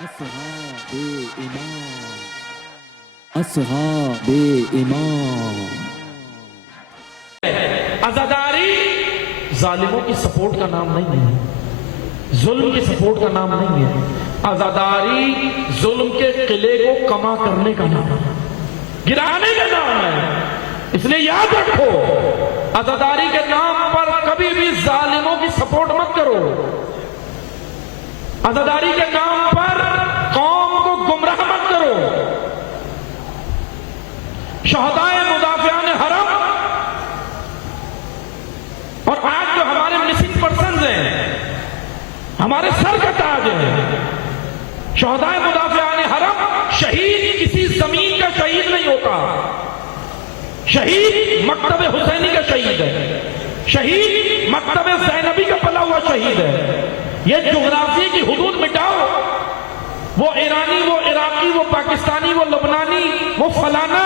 اصحاب امام، اصحاب امام۔ عزاداری ظالموں کی سپورٹ کا نام نہیں ہے، ظلم کی سپورٹ کا نام نہیں ہے۔ عزاداری ظلم کے قلعے کو کما کرنے کا نام ہے، گرانے کا نام ہے۔ اس لیے یاد رکھو، عزاداری کے نام پر کبھی بھی ظالموں کی سپورٹ مت کرو۔ عزاداری کے نام پر قوم کو گمراہ مت کرو۔ شہدائے مدافعان حرم اور آج جو ہمارے مسنگ پرسنز ہیں، ہمارے سر کا تاج ہے، شہدائے مدافعان حرم، شہید کسی زمین کا شہید نہیں ہوتا، شہید مکتب حسینی کا شہید ہے، شہید مکتب زینبی کا پلا ہوا شہید ہے۔ یہ جغرافی کی حدود مٹاؤ، وہ ایرانی، وہ عراقی، وہ پاکستانی، وہ لبنانی، وہ فلانا،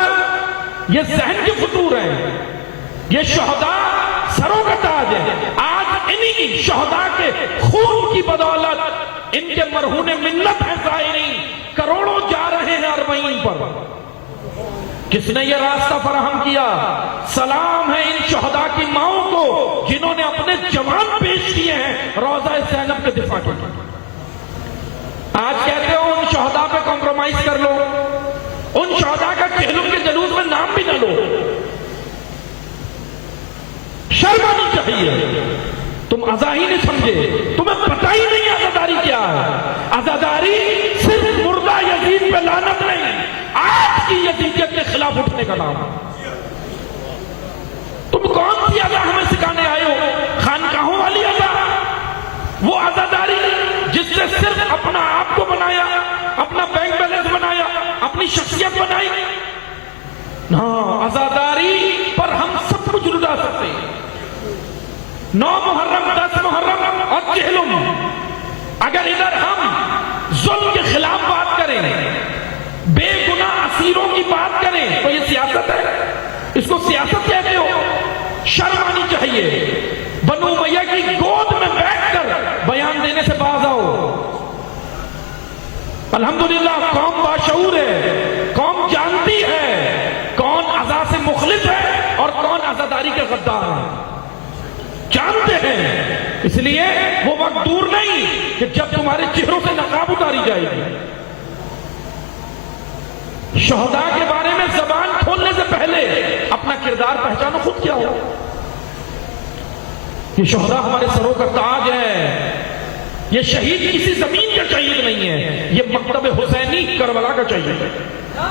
یہ ذہن کے فطور ہیں۔ یہ شہداء سروں کا تاج ہے۔ آج انہی شہداء کے خون کی بدولت ان کے مرہون منت ہیں زائرین، کروڑوں جا رہے ہیں اربعین پر۔ کس نے یہ راستہ فراہم کیا؟ سلام ہے ان شہداء کی ماؤں کو جنہوں نے اپنے جوان پیش کیے ہیں روضہ زینب کے دفاع کے لیے۔ آج کہتے ہو ان شہداء پہ کمپرومائز کر لو، ان شہداء کا چہلم کے جلوس میں نام بھی نہ لو۔ شرم آنی چاہیے۔ تم عزا ہی نہیں سمجھے، تمہیں پتہ ہی نہیں عزاداری کیا ہے۔ عزاداری صرف مردہ یزید پہ لعنت نہیں، آج کی یزیدیت کے خلاف اٹھنے کا نام ہے۔ تم کون سی عزا ہمیں سکھانے آئے ہو؟ خانقاہوں والی عزا، وہ عزاداری جس سے صرف اپنا آپ کو بنایا، اپنا بینک بیلنس بنایا، اپنی شخصیت بنائی؟ ہاں، عزاداری پر ہم سب کچھ لٹا سکتے ہیں۔ 9 محرم، 10 محرم اور چہلم، اگر ادھر ہم ظلم کے خلاف بات کریں، بے گناہ اسیروں کی بات کریں تو یہ سیاست ہے؟ اس کو سیاست کہتے ہو؟ شرم آنی چاہیے۔ بنو امیہ کی گود میں بیٹھ کر بیان دینے سے باز آؤ۔ الحمدللہ قوم باشعور ہے، قوم جانتی ہے کون عزا سے مخلص ہے اور کون عزاداری کے غدار ہے، جانتے ہیں۔ اس لیے وہ وقت دور نہیں کہ جب تمہارے چہروں سے نقاب اتاری جائے گی۔ شہداء کے بارے میں زبان کھولنے سے پہلے اپنا کردار پہچانو، خود کیا ہو۔ یہ شہداء ہمارے سروں کا تاج ہے۔ یہ شہید کسی زمین کا شہید نہیں ہے، یہ مکتب حسینی کربلا کا شہید ہے۔